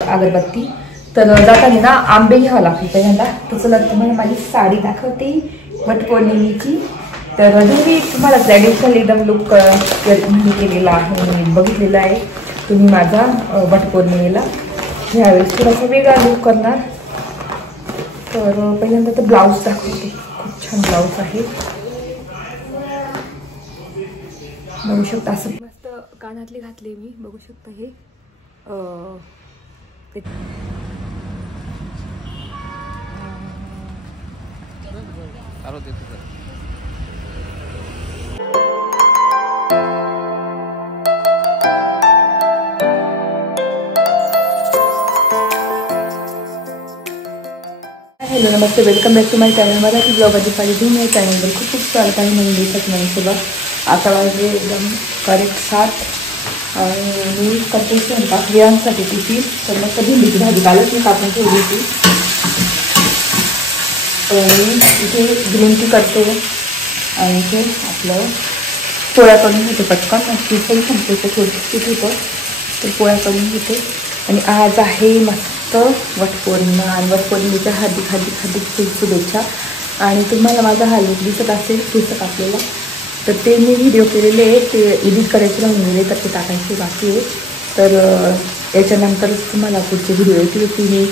अगरबत्ती। तर जाताना ना आंबे घ्यावं लागते पहिल्यांदा। तर चला तुम्हाला माझी साडी दाखवते वटपौर्णिमेची। तर मी तुम्हाला ट्रॅडिशनल एकदम लुक केलेला आहे, बघितलेला आहे तुम्ही माझा वटपौर्णिमेला। ह्यावेळेस थोडासा वेगळा लुक करणार। तर पहिल्यांदा तर ब्लाऊज दाखवते, खूप छान ब्लाऊज आहे, बघू शकता। असं मस्त कानातले घातले मी, बघू शकता। हे हॅलो नमस्ते, welcome back to my channel. Marathi blog अधिकारी घेऊन या चॅनलवर खूप खूप स्वागत आहे। म्हणून दिवसात नाही सोबत आता वाजले एकदम करेक्ट 7 आणि मी करते स्वयंपाक वियांसाठी टिफिन। तर मग कधी भेंडीची भाजी कालच मी कापून ठेवली होती। मी इथे ग्रीन टी करते आणि इथे आपलं पोळ्या करून घेते पटकन। पीठ पण संपलं, थोडं पीठ होतं तर पोळ्या करून घेते। आणि आज आहे मस्त वटपौर्णिमा आणि वटपौर्णिमेच्या हार्दिक शुभेच्छा। आणि तुम्हाला माझा हा लुक दिसत असेल दिसत आपल्याला, तर ते मी व्हिडिओ केलेले आहे, ते एडिट करायचे राहून गेले, तर ते टाकायचे बाकी आहे। तर याच्यानंतर तुम्हाला पुढचे व्हिडिओ येतील की मी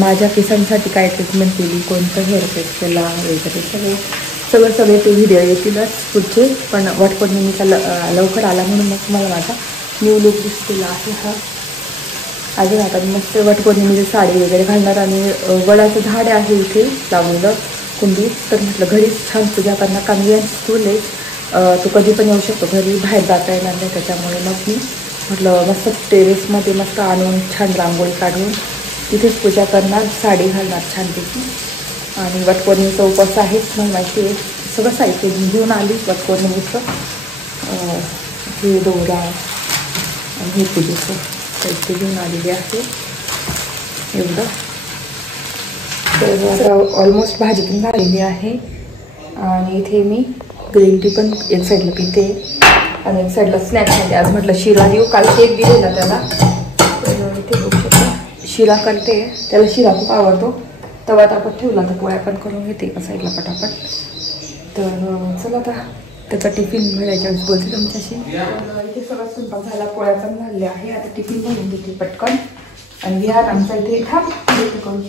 माझ्या केसांसाठी काय ट्रीटमेंट केली, कोणतं हेअर पॅक केला वगैरे सगळे ते व्हिडिओ येतीलच पुढचे। पण वटपौर्णिमेचा लवकर आला म्हणून मग तुम्हाला माझा न्यू लुक दिसलेला आहे हा। अजून आता मस्त वटपौर्णिमेची साडी वगैरे घालणार आणि वडाचं झाड आहे इथे लावलेलं कुंडीत। तर म्हटलं घरीच छान पूजा करणार, कारण स्कूल आहे, तो कधी पण येऊ शकतो, घरी बाहेर जाता येणार नाही। त्याच्यामुळे मग मी म्हटलं मस्त टेरेसमध्ये मस्त आणून छान रांगोळी काढून तिथेच पूजा करणार, साडी घालणार छानपैकी। आणि वटपौर्णिमेचा उपवास आहेच, मला माहिती आहे। सगळं साहित्य घेऊन आली वटपौर्णिमेचं, हे दोरा आणि हे पूजेचं साहित्य घेऊन आलेले आहे एवढं। तर आता ऑलमोस्ट भाजी पण झालेली आहे आणि इथे मी ग्रीन टी पण एक साईडला पिते आणि एक साईडला स्नॅक्समध्ये आज म्हटलं शिरा देऊ, काल केक दिलेला त्याला। तर इथे बघू शकता शिरा करते, त्याला शिरा खूप आवडतो। तवा तापत ठेवला तर पोळ्या पण करून घेते एका साईडला पटापट। तर चला आता त्याचा टिफिन भरायच्या वेळेस बोलते तुमच्याशी। इथे सगळं स्वयंपाक झाला, पोळ्या पण झालेल्या आहे, आता टिफिन भरून देते पटकन। आणि विहार आमचा इथे करून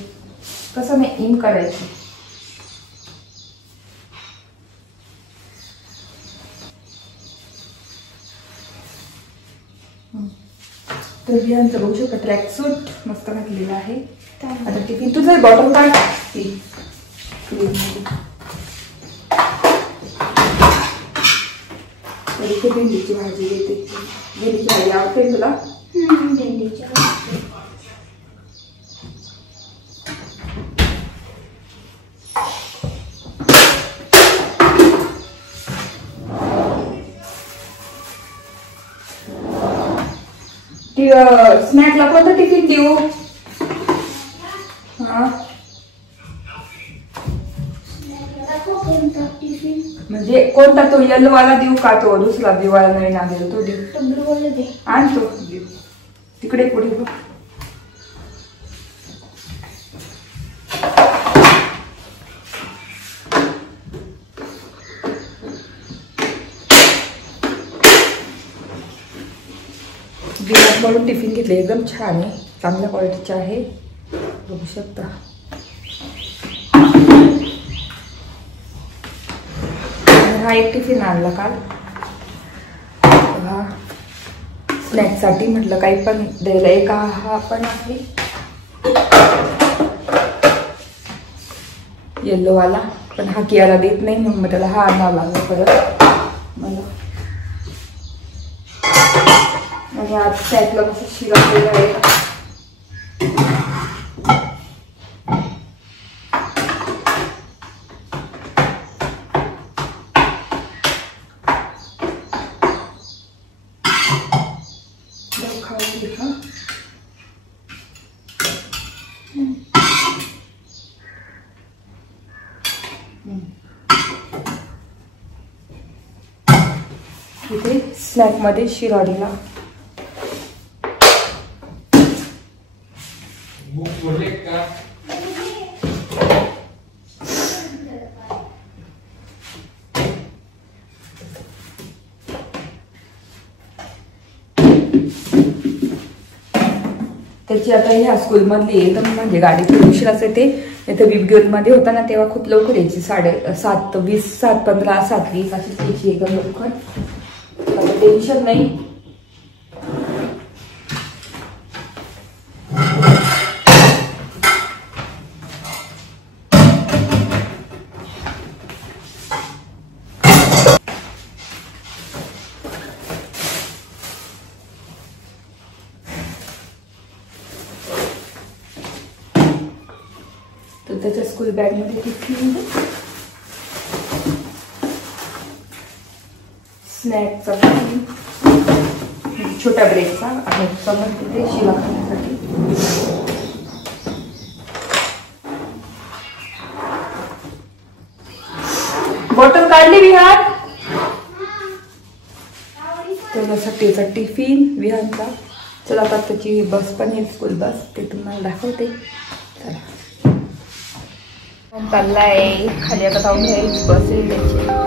कसं नाही इन करायचं। तर विहारचं बघू शकता ट्रॅक सूट मस्त घातलेलं आहे। आता टिफिन तुझं बॉटल काढ, इथे भेंडीची भाजी देते। भेंडीची भाजी आवडते तुला? भेंडीची स्नॅकला कोणतं टिफिन देऊ? म्हणजे कोणता, तो येलो वाला देऊ का तो दुसरा दिवाळा नवीन आलेला तो देऊ? आणतो देऊ तिकडे पुढे बघ। म्हणून टिफिन घेतले, एकदम छान आहे, चांगल्या क्वालिटीचे आहे, बघू शकता। हा एक टिफिन आणला काल हा स्नॅक्ससाठी, म्हटलं काही पण द्यायला। एक हा पण आहे येल्लोवाला, पण हा कियाला देत नाही म्हणून मग त्याला हा आणावा लागला परत मला। आणि आज त्यातला मस्त शिरा केला आहे। इथे स्नॅक मध्ये शिरा दिला। त्याची आता ह्या स्कूलमधली एकदम म्हणजे गाडी खूप उशिराच येते. इथे विबगिरमध्ये होता ना तेव्हा खूप लवकर यायची, 7:20, 7:15, 7:20 अशीच यायची एकदम लवकर. आता टेन्शन नाही. तर त्याच्या स्कूल बॅगमध्ये टिफिन, स्नॅक्सचा टिफिन, छोट्या ब्रेकचा आणि समज तिथे शिला खाण्यासाठी. बॉटल काढली विहान. त्याच्यासाठीचा टिफिन विहानचा. चला आता त्याची बस पण येईल, स्कूल बस, ते तुम्हाला दाखवते. चला चाललाय खाली, आता जाऊन घ्यायची बस येईल त्याची.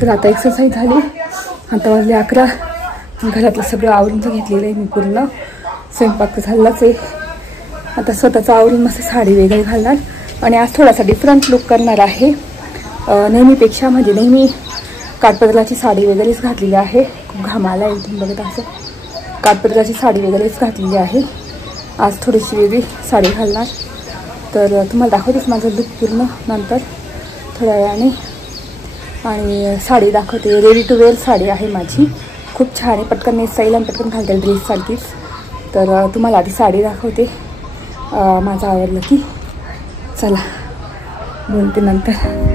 तर आता एक्सरसाइज झाली, आता वाजले 11. घरातलं सगळं आवरून घेतलेलं आहे मी पूर्ण. स्वयंपाक झालाच आहे. आता स्वतःचं आवरून मस्त साडी वेगळी घालणार आणि आज थोडासा डिफरंट लुक करणार आहे. नेहमीपेक्षा म्हणजे नेहमी काठपदराची साडी वगैरेच घातलेली आहे. खूप घामाला आहे इथून बघत असं. काठपदराची साडी वगैरेच घातलेली आहे. आज थोडीशी वेगळी साडी घालणार. तर तुम्हाला दाखवतेच माझं लुक पूर्ण नंतर थोड्या वेळाने. आणि साडी दाखवते, रेडी टू वेअर साडी आहे माझी, खूप छान आहे. पटकन नेसता येईल आणि पटकन घालता येईल ड्रेससारखीच. तर तुम्हाला आधी साडी दाखवते. माझं आवडलं की चला बोलते नंतर.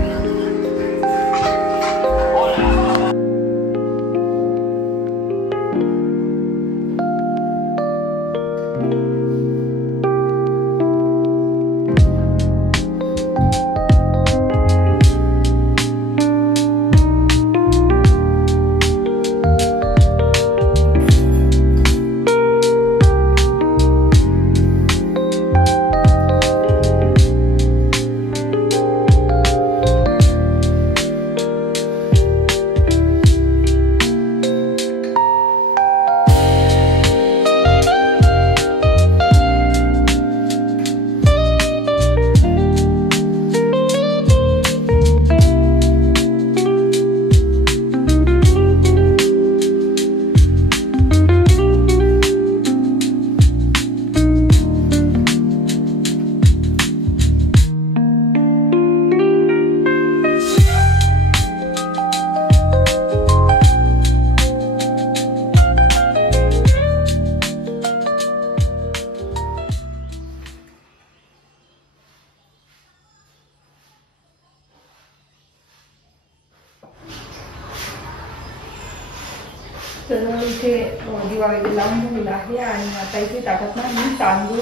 तर इथे दिवा वगैरे लावून झालेला आहे आणि आता इथे टाकत ना मी तांदूळ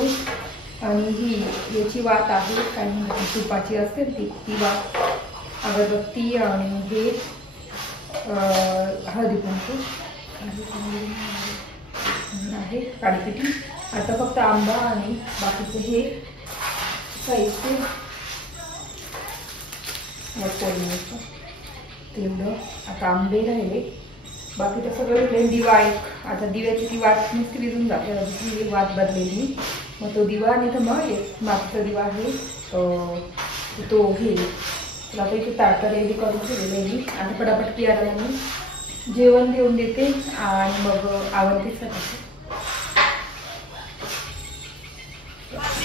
आणि ही याची वात आहे, काय म्हणतात तुपाची असेल ती वात, अगरबत्ती आणि हे हळदी कुंकू आहे, काळीपिठी. आता फक्त आंबा आणि बाकीचे हे साहित्य तेवढं. आता आंबे राहिले, बाकी तर सगळं दिवा आहे. आता दिव्याची ती वात नुसती विजून जाते, वात बदलेली. मग तो दिवा आणि तर मग मागचा दिवा आहे तो हे तुला आता इथे ताटं रेडी करून ठेवलेलं आहे मी. आता पटापट कियाराला मी जेवण देऊन देते आणि मग आवडते सगळं.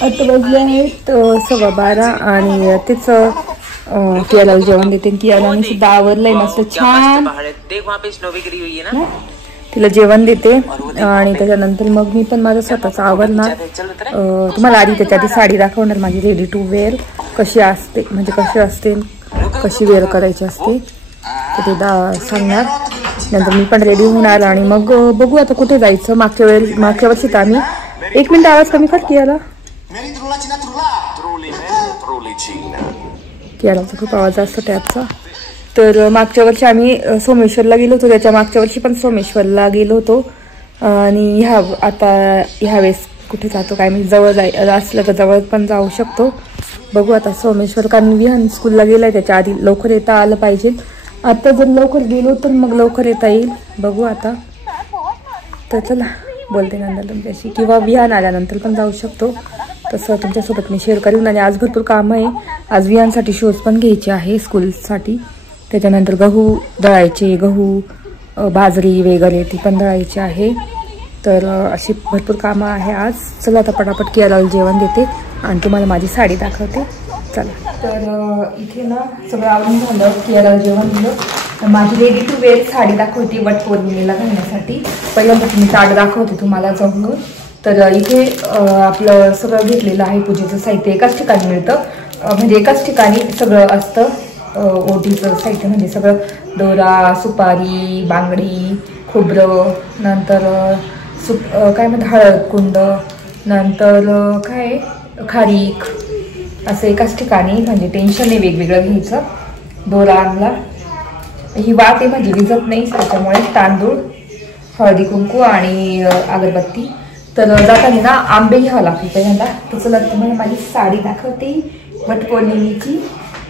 आता वाजले आहेत 12:15 आणि तिचं कियाला जेवण देते. कियाला सुद्धा आवडलंय मस्त छान, तिला जेवण देते आणि त्याच्यानंतर मग मी पण माझं स्वतःचं आवडणार. तुम्हाला आधी त्याच्या आधी साडी दाखवणार माझी रेडी टू वेअर कशी असते, म्हणजे कशी असते, कशी वेअर करायची असते तर ते सांगणार. नंतर मी पण रेडी होणार आणि मग बघू आता कुठे जायचं. मागच्या वर्षी तर आम्ही 1 मिनिट आवाज कमी कर कियाला. कियालाचा खूप आवाज असतो टॅपचा. तर मागच्या वर्षी आम्ही सोमेश्वरला गेलो होतो, त्याच्या मागच्या वर्षी पण सोमेश्वरला गेलो होतो आणि ह्या वेळेस कुठे जातो काय मी, जवळ असलं तर जवळ पण जाऊ शकतो. बघू आता सोमेश्वर, कारण विहान स्कूलला गेलाय त्याच्या आधी लवकर येता आलं पाहिजे. आता जर लवकर गेलो तर मग लवकर येता येईल, बघू आता. तर चला बोलते नंतर तुमच्याशी, किंवा विहान आल्यानंतर पण जाऊ शकतो, तसं तुमच्यासोबत मी शेअर करेन. आणि आज भरपूर काम आहे. आज विहानसाठी शूज पण घ्यायचे आहे स्कूलसाठी, त्याच्यानंतर गहू दळायचे, गहू बाजरी वगैरे ती पण दळायची आहे. तर अशी भरपूर कामं आहे आज. चला आता पटापट कियाला जेवण देते आणि तुम्हाला माझी साडी दाखवते. चला. तर इथे ना सगळं आवडून झालं, कियाला जेवण दिलं. तर माझी रेडी टू वेअर साडी दाखवते वटपौर्णिमेला घालण्यासाठी. पहिल्यांदा मी ताट दाखवते तुम्हाला जवळून. तर इथे आपलं सगळं घेतलेलं आहे पूजेचं साहित्य एकाच ठिकाणी मिळतं, म्हणजे एकाच ठिकाणी सगळं असतं. ओटीचं साहित्य म्हणजे सगळं दोरा, सुपारी, बांगडी, खोबरं, नंतर काय म्हणतात हळद कुंड, नंतर काय खारीक, असं एकाच ठिकाणी. म्हणजे टेन्शन नाही वेगवेगळं घ्यायचं. दोरा आणला, ही वात आहे म्हणजे विजत नाही, त्याच्यामुळे तांदूळ, हळदी कुंकू आणि अगरबत्ती. तर जाताना ना आंबे घ्यावं लागते पहिल्यांदा. तसं तुम्हाला माझी साडी दाखवते वटपौर्णिमेची.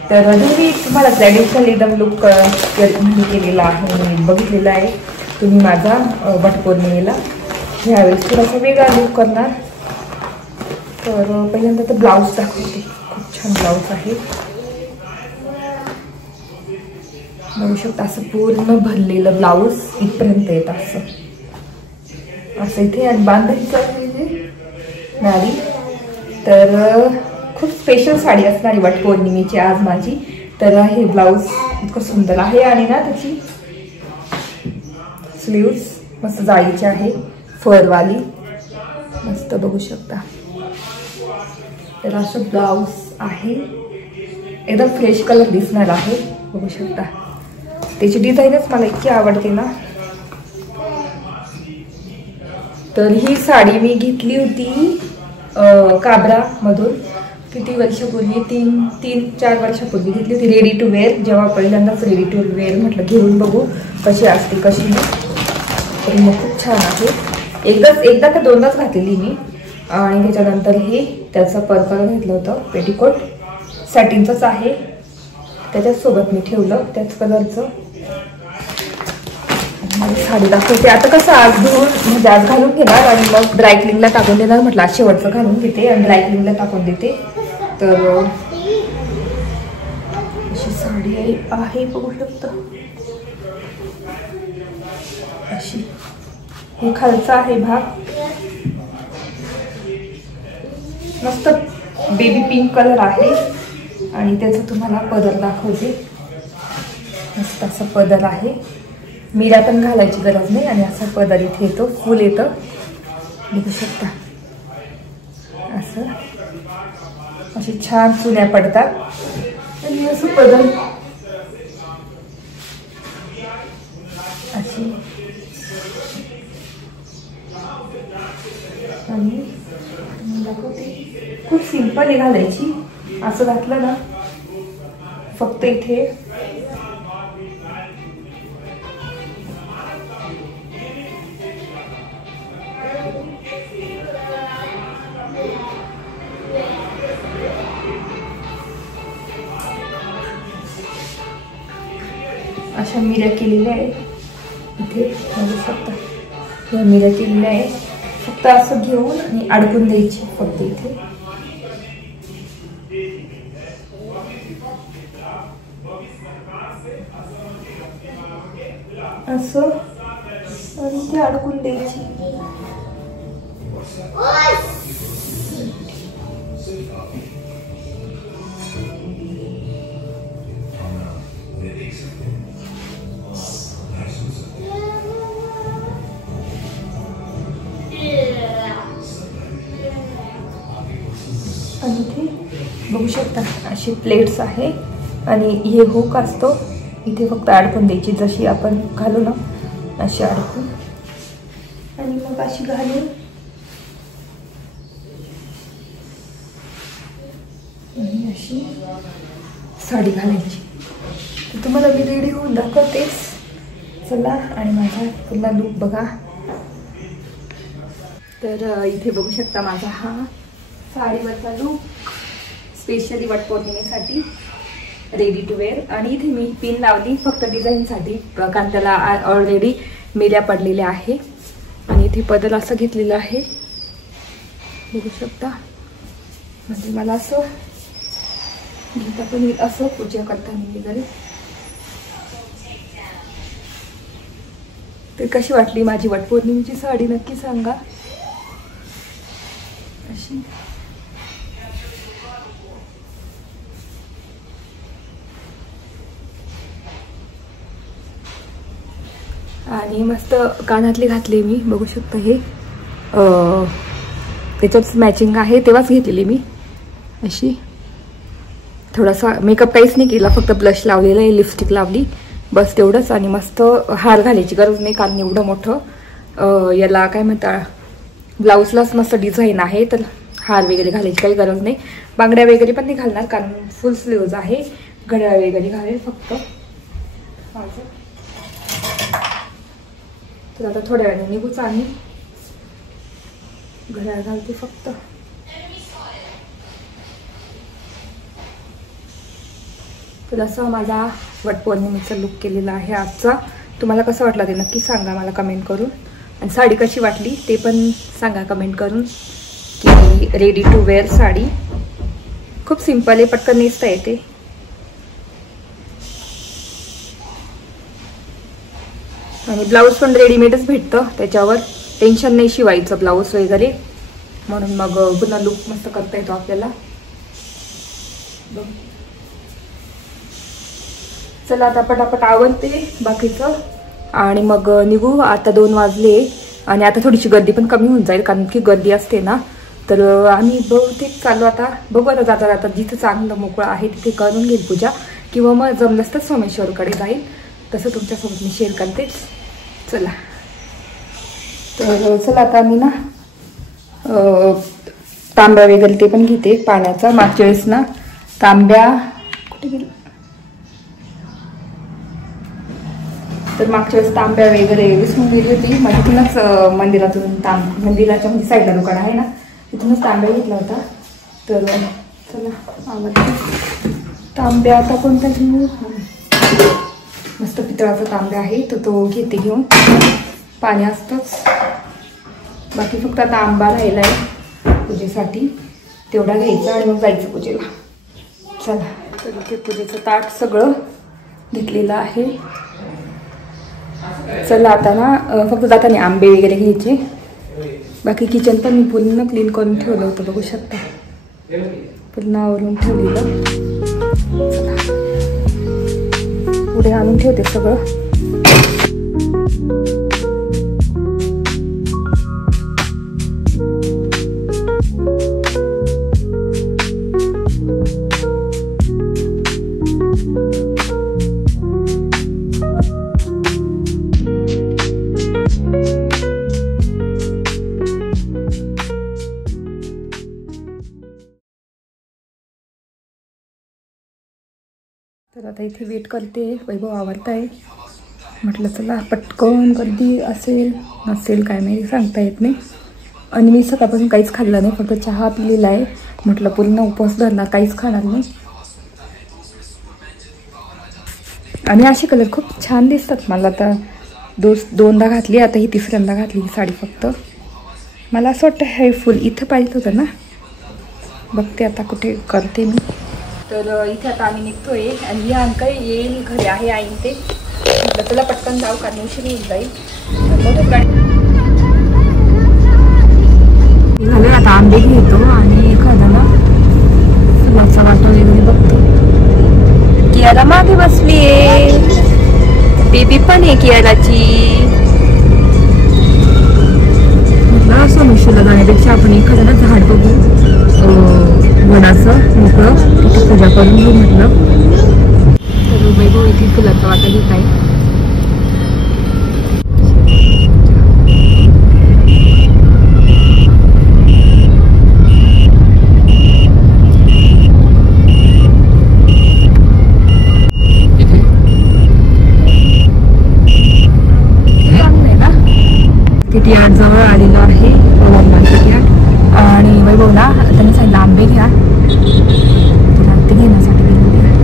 तर मी तुम्हाला ट्रॅडिशनल एकदम लुक केलेला आहे, मी बघितलेला आहे तुम्ही माझा वटपौर्णिमेला. ह्यावेळेस थोडासा वेगळा लुक करणार. तर पहिल्यांदा तर ब्लाऊज दाखवते, खूप छान ब्लाऊज आहे, बघू शकता. असं पूर्ण भरलेलं ब्लाऊज इथपर्यंत येत असं इथे, आणि बांधायचं नारी. तर खूप स्पेशल साडी असणारी वटपौर्णिमेची आज माझी. तर हे ब्लाऊज इतकं सुंदर आहे आणि ना त्याची स्लीव्स मस्त जाळीची आहे, फरवाली, मस्त बघू शकता. तर असं ब्लाऊज आहे, एकदम फ्रेश कलर दिसणार आहे, बघू शकता. त्याची डिझाईनच मला इतकी आवडते ना. तर ही साडी मी घेतली होती काबरामधून किती वर्षापूर्वी, 3-4 वर्षापूर्वी घेतली होती रेडी टू वेअर. जेव्हा पहिल्यांदाच रेडी टू वेअर म्हटलं घेऊन बघू कशी असते कशी नाही. तर मग खूप छान आहे. एकदा का दोनदाच घातलेली मी. आणि त्याच्यानंतर हे त्याचं पर्पल घेतलं होतं पेटीकोट, सॅटिनचंच आहे, त्याच्याचसोबत मी ठेवलं त्याच कलरचं. साडी दाखवते आता. कसं आज धुवून म्हणजे आज घालून घेणार आणि मग ड्रायक्लिंगला टाकून देणार म्हटलं. आज शेवटचं घालून घेते आणि ड्रायक्लिंगला टाकून देते. तर अशी साडी आहे, बघू शकता अशी. हे खालचा आहे भाग, मस्त बेबी पिंक कलर आहे. आणि त्याचं तुम्हाला पदर दाखवते, मस्त असं पदर आहे. मीरा पण घालायची गरज नाही आणि असा पदर इथे येतो, फुल येतं, बघू शकता. असं अशी छान चुन्या पडतात आणि असं पदर अशी. आणि खूप सिंपल आहे घालायची. असं घातलं ना फक्त इथे अशा मिऱ्या केलेल्या आहे. इथे बघू शकता या मिऱ्या केलेल्या आहे. फक्त असं घेऊन आणि अडकून द्यायची फक्त इथे. असं आणि ते अडकून द्यायची. आणि इथे बघू शकता अशी प्लेट्स आहे आणि हे हुक असतो इथे फक्त अडकून द्यायची, जशी आपण घालू ना अशी अडकून, आणि मग अशी घालून आणि अशी साडी घालायची. तर तुम्हाला मी रेडी होऊन दाखवतेच. चला आणि माझा पुन्हा लूक बघा. तर इथे बघू शकता माझा हा साडीवरचा लूक, स्पेशली वटपौर्णिमेसाठी रेडी टू वेअर. आणि इथे मी पिन लावली फक्त डिझाईनसाठी, कारण त्याला ऑलरेडी मेल्या पडलेल्या आहे. आणि इथे पदर असं घेतलेलं आहे बघू शकता. म्हणजे मला असं घेता पण येईल असं पूजा करताना वगैरे. तर कशी वाटली माझी वटपौर्णिमेची साडी नक्की सांगा. अशी आणि मस्त कानातली घातली मी बघू शकता. हे त्याच्यात मॅचिंग आहे, तेव्हाच घेतलेली मी. अशी थोडासा मेकअप काहीच नाही केला, फक्त ब्लश लावलेला आहे, लिपस्टिक लावली बस तेवढंच. आणि मस्त हार घालायची गरज नाही, कारण एवढं मोठं याला काय म्हणतात ब्लाऊजलाच मस्त डिझाईन आहे, तर हार वगैरे घालायची काही गरज नाही. बांगड्या वगैरे पण नाही घालणार, कारण फुल स्लीव्ज आहे. घड्याळ वगैरे घालेल फक्त माझं. तर आता थोड्या वेळाने निघूच आम्ही. घड्याळ घालते फक्त. तर असा माझा वटपौर्णिमेचा लुक केलेला आहे आजचा. तुम्हाला कसं वाटलं ते नक्की सांगा मला कमेंट करून. आणि साडी कशी वाटली ते पण सांगा कमेंट करून, की रेडी टू वेअर साडी खूप सिंपल आहे, पटकन नेसता येते. आणि ब्लाऊज पण रेडीमेडच भेटतं, त्याच्यावर टेन्शन नाही शिवायचं ब्लाऊज वगैरे, म्हणून मग पुन्हा लुक मस्त करता येतो आपल्याला. चला आता पटापट आवडते बाकीचं आणि मग निघू. आता 2 वाजले आणि आता थोडीशी गर्दी पण कमी होऊन जाईल, कारण की गर्दी असते ना. तर आम्ही बहुतेक चालू आता बघू. आता जाता जाता जिथं चांगलं मोकळं आहे तिथे करून घेईल पूजा, किंवा मग जमलंच तर सोमेश्वरकडे जाईल. तसं तुमच्यासोबत मी शेअर करतेच. चला तर चला आता मी ना तांब्या वगैरे ते पण घेते पाण्याचा. मागच्या वेळेस ना तांब्या कुठे गेला, तर मागच्या वेळेस तांब्या वगैरे विसरून गेली होती. मग तिथूनच मंदिरातून मंदिराच्या म्हणजे साईडला दुकान आहे ना, तिथूनच तांब्या घेतला होता. तर चला आवडते तांब्या. आता कोणता घेऊ, मस्त पितळाचा तांब्या आहे तर तो घेते घेऊन. पाणी असतंच, बाकी फक्त आता आंबा राहिला आहे पूजेसाठी, तेवढा घ्यायचा आणि मग जायचं पूजेला. चला तर इथे पूजेचं ताट सगळं घेतलेलं आहे. चला आता ना फक्त जाताना आंबे वगैरे घ्यायचे. बाकी किचन पण मी पूर्ण क्लीन करून ठेवलं होतं बघू शकता, पूर्ण आवरून ठेवलेलं. पुढे आणून ठेवते सगळं. तर आता इथे वेट करते, वैभव आवरताय. म्हटलं चला पटकन गर्दी असेल नसेल काय माहिती सांगता येत नाही. आणि मी सकाळपासून काहीच खाल्लं नाही, फक्त चहा पिलेला आहे. म्हटलं पूर्ण उपवास धरणार, काहीच खाणार नाही. आणि असे कलर खूप छान दिसतात मला. आता दोनदा घातली, आता ही तिसऱ्यांदा घातली ही साडी फक्त. मला असं वाटतं हे फुल इथं पाहिजे होतं ना, बघते आता कुठे करते मी. तर इथे आता आम्ही निघतोय आणि ही अंकल येईल घरी आहे आईन ते, म्हटलं तुला पटकन जाऊ कारण उशीर येऊन जाईल. मोठंच गाडी झालं. आता आंबे घेतो आणि एखाद्याला फुलाचा वाटा वगैरे बघतो. कियाला मागे बसलीये, बेबी पण आहे कियालाची. म्हटलं समोशीला जाण्यापेक्षा आपण एखाद्याला झाड बघू वडाचं मोकळं, तिथे पूजा करून घेऊ म्हटलं. तर वैभव इथे फुलाचा वाटा घेत आहे. किती यार्ड जवळ आलेलो आहे मार्केट यार्ड आणि वैभवला त्यांनी सांगितलं आंबे घ्या, तर ते घेण्यासाठी गेलेले आहे.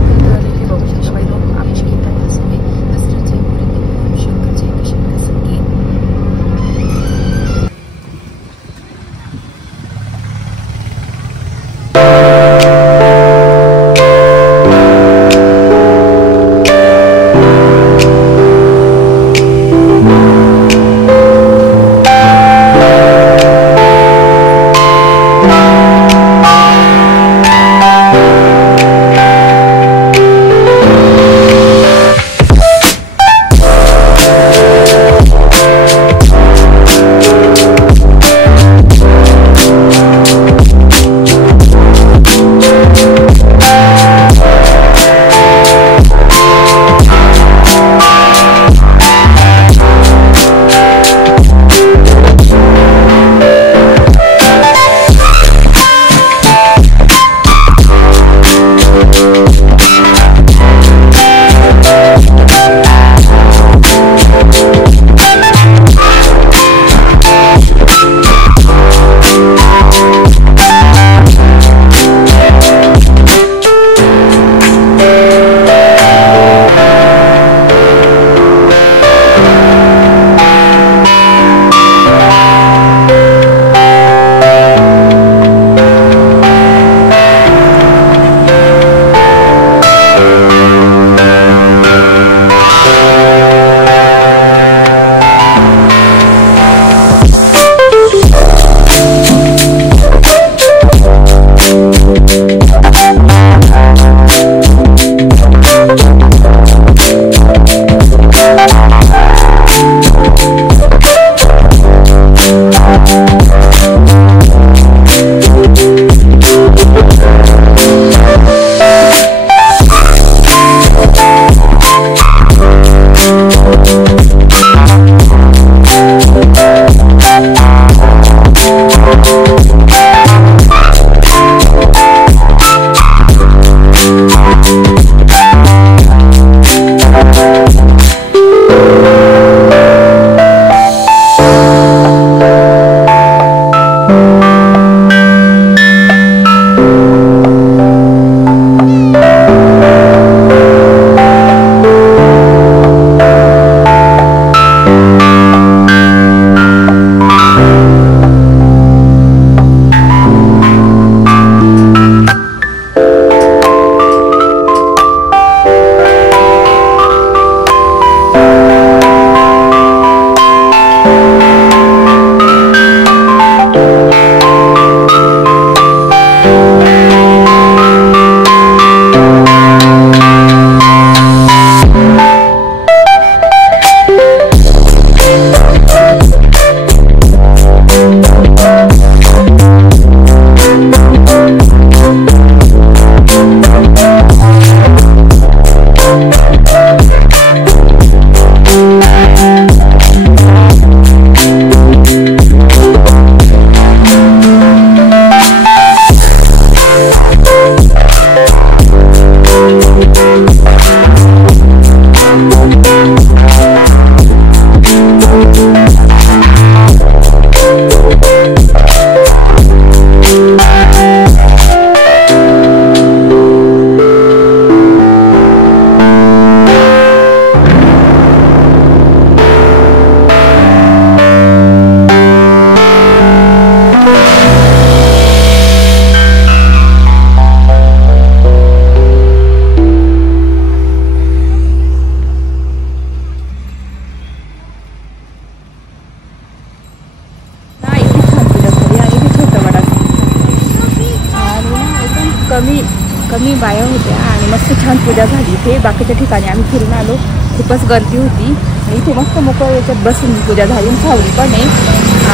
बाया होत्या आणि मस्त छान पूजा झाली इथे. बाकीच्या ठिकाणी आम्ही फिरून आलो, खूपच गर्दी होती आणि इथे मस्त मोकळं याच्यात बसून पूजा झाली, सावली पण आहे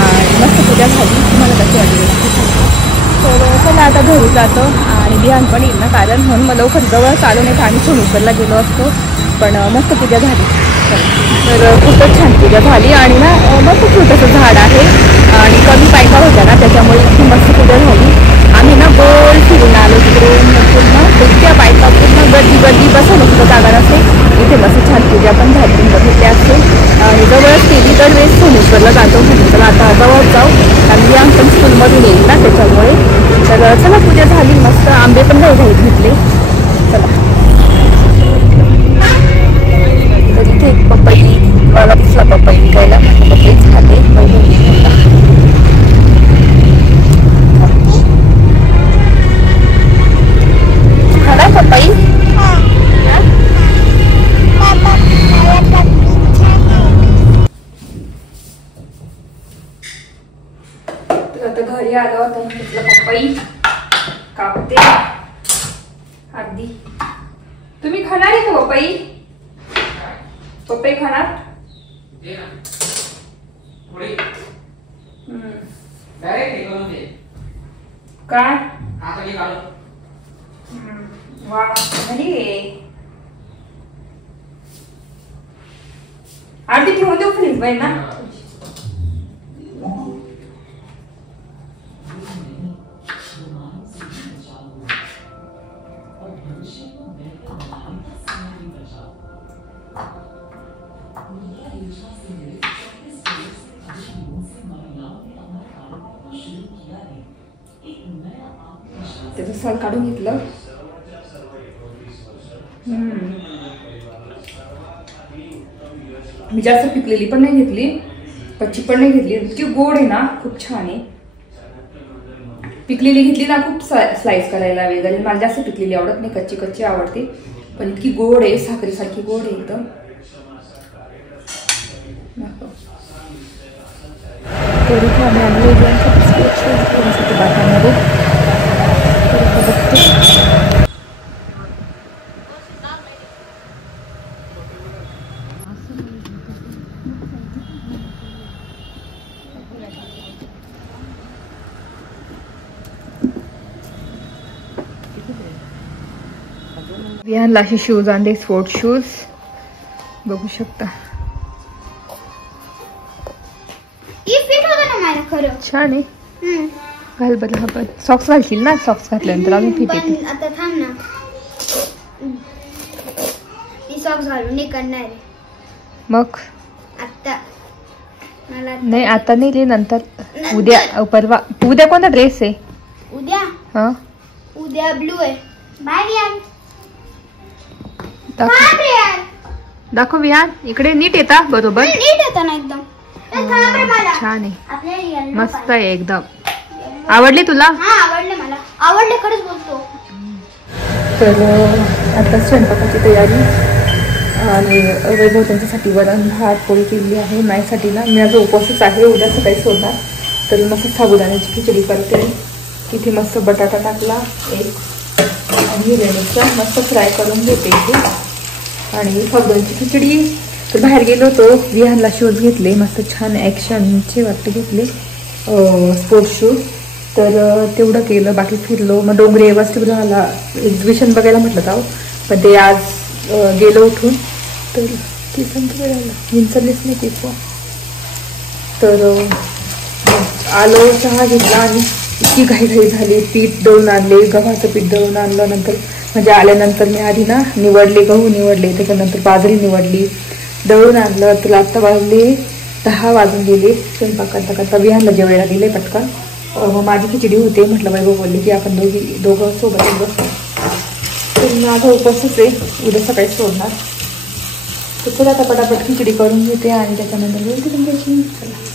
आणि मस्त पूजा झाली. तुम्हाला कशी वाटली? तर चला आता घरी जातो आणि बिहान पण येईल ना, कारण म्हणून मग लवकर जवळच आलो, नाही तर आम्ही सोमेश्वरला गेलो असतो. पण मस्त पूजा झाली. तर खूपच छान पूजा झाली आणि ना मस्त छोटंसं झाड आहे आणि कमी बायका होत्या ना, त्याच्यामुळे इतकी मस्त पूजा झाली. आम्ही ना गोल फिरून आलो तिकडून, पूर्ण इतक्या बायका पूर्ण गर्दी बसवलं सुद्धा जागा नसते. इथे मस्त छान पूजा पण झाली, बघितली असते. आणि जवळच केली दरवेळेस सोमेश्वरला जातो म्हणजे चला आता जवळच जाऊ, कारण मी आमच्या स्कूलमधून येईल ना त्याच्यामुळे. तर चला पूजा झाली मस्त, आंबे पण घाईत घेतले. चला तर इथे एक पपई मला दिसला, पपई विकायला, पपईच खाते. खाला पपई? तर आता घरी आलो, आता घेतलं पपई, कापते अर्धी. तुम्ही खाणार आहे का पपई? पपई खाणार? काय वा अर्धी ठेवून देऊ फ्रीज मध्ये ना. त्याचं साल काढून घेतलं. मी जास्त पिकलेली पण नाही घेतली, कच्ची पण नाही घेतली. इतकी गोड आहे ना, खूप छान आहे. पिकलेली घेतली ना खूप स्लाइस करायला वेगळी. मला जास्त पिकलेली आवडत नाही, कच्ची कच्ची आवडते. पण इतकी गोड आहे, साखरेसारखी गोड आहे एकदम. तरी आम्ही आणले बाटामध्ये. विहानला असे शूज आणले, स्पोर्ट शूज बघू शकता. छान आहे, घाल बरं. हा पण सॉक्स घालशील ना, सॉक्स घातल्यानंतर अजून फिट येते. आता थांब ना, मी सॉक्स घालून नाही करणार मग. आता मला नाही, आता नाही रे, नंतर उद्या परवा. उद्या कोणता ड्रेस आहे? उद्या हा उद्या ब्लू आहे. बाय विहान, दाखव विहान, इकडे नीट येता बरोबर, नीट येता ना एकदम. छान आहे, मस्त आहे एकदम. आवडली तुला? हा आवडले, मला आवडले, खरंच बोलतो. तर आता स्वयंपाकाची तयारी आणि वैभव त्यांच्यासाठी वरण भात पोळी केली आहे. माझ्यासाठी ना, माझा उपवासच आहे, उद्या सकाळी सोडणार. तर मस्त साबुदाण्याची खिचडी करते. तिथे मस्त बटाटा टाकला एक आणि हिरव्या मस्त फ्राय करून घेते इथे. आणि साबुदाण्याची खिचडी. तर बाहेर गेलो होतो, विहानला शूज घेतले, मस्त छान ॲक्शनचे वाटते घेतले, स्पोर्ट्स शूज. तर तेवढं केलं, बाकी फिरलो. मग डोंगरे वस्तीगृहाला एक्झिबिशन बघायला म्हटलं जाऊ, पण ते आज गेलो उठून. तर ती संख्या वेळाला विंचरलीच नाही ती. तर आलो, चहा घेतला आणि इतकी घाई झाली. पीठ दळून आणले, गव्हाचं पीठ दळून आणलं. नंतर म्हणजे आल्यानंतर मी आधी ना निवडले, गहू निवडले, त्याच्यानंतर बाजरी निवडली, दळून आणलं. तर आत्ता वाजले 10 वाजून गेले. स्वयंपाक करता करता विहानला जेवायला दिले पटकन. मग माझी खिचडी होते, म्हटलं वैभव बोलले की आपण दोघं सोबतच बसतो. तर माझा उपवासच आहे, उद्या सकाळी सोडणार. तर चला आता पटापट खिचडी करून घेते आणि त्याच्यानंतर बोलते तुमच्याशी. चला.